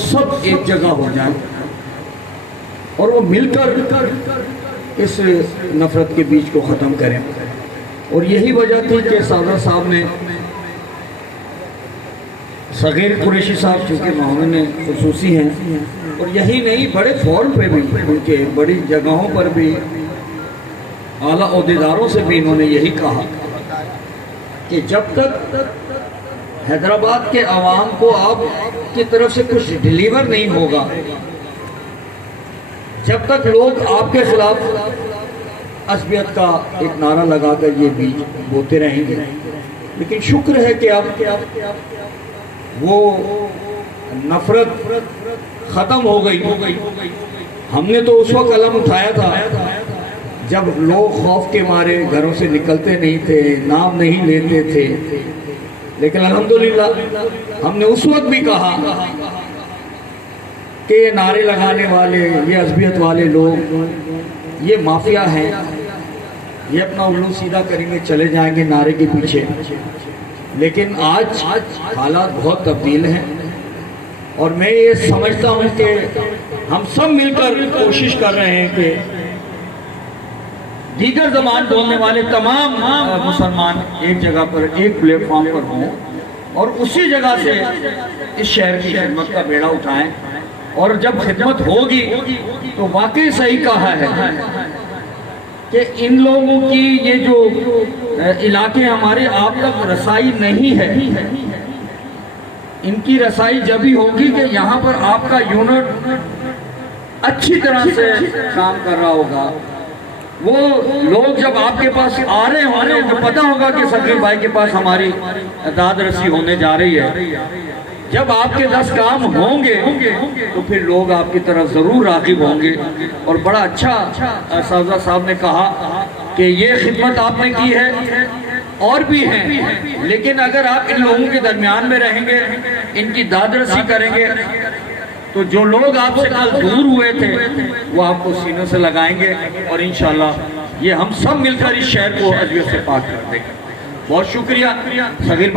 सब एक जगह हो जाए और वो मिलकर इस नफरत के बीच को ख़त्म करें। और यही वजह थी कि सादा साहब ने सगीर कुरैशी साहब चूँकि मामले खुसूसी हैं और यही नहीं बड़े फोरम पे भी उनके बड़ी जगहों पर भी आला ओहदेदारों से भी इन्होंने यही कहा कि जब तक हैदराबाद के अवाम को आपकी तरफ से कुछ डिलीवर नहीं होगा, जब तक लोग आपके खिलाफ असबियत का एक नारा लगाकर ये बीज बोते रहेंगे। लेकिन शुक्र है कि आप वो नफरत ख़त्म हो गई। हमने तो उस वक्त कलम उठाया था जब लोग खौफ के मारे घरों से निकलते नहीं थे, नाम नहीं लेते थे। लेकिन अल्हम्दुलिल्लाह हमने उस वक्त भी कहा कि ये नारे लगाने वाले, ये असबियत वाले लोग, ये माफिया हैं, ये अपना उल्लू सीधा करेंगे, चले जाएंगे नारे के पीछे। लेकिन आज हालात बहुत तब्दील हैं और मैं ये समझता हूँ कि हम सब मिलकर कोशिश कर रहे हैं कि दीगर ज़बान बोलने वाले तमाम मुसलमान एक जगह पर, एक प्लेटफॉर्म पर हों और उसी जगह से इस शहर की खिदमत का बेड़ा उठाएं। और जब खिदमत होगी तो वाकई सही कहा है कि इन लोगों की ये जो इलाके हमारे आप तक रसाई नहीं है, इनकी रसाई जब भी होगी कि यहाँ पर आपका यूनिट अच्छी तरह से काम कर रहा होगा। वो लोग जब आपके पास आ रहे होंगे तो पता होगा कि सकीर भाई के पास हमारी दाद रसी होने जा रही है। जब आपके 10 काम होंगे तो फिर लोग आपकी तरफ जरूर राग़िब होंगे। और बड़ा अच्छा साजा साहब ने कहा कि ये खिदमत आपने की है और भी हैं, लेकिन अगर आप इन लोगों के दरमियान में रहेंगे, इनकी दाद रसी करेंगे, तो जो लोग आपसे कल दूर हुए थे वो आपको सीने से लगाएंगे और इंशाल्लाह ये हम सब मिलकर इस शहर को अज़ियत से पाक कर देंगे। बहुत शुक्रिया सगीर भाई।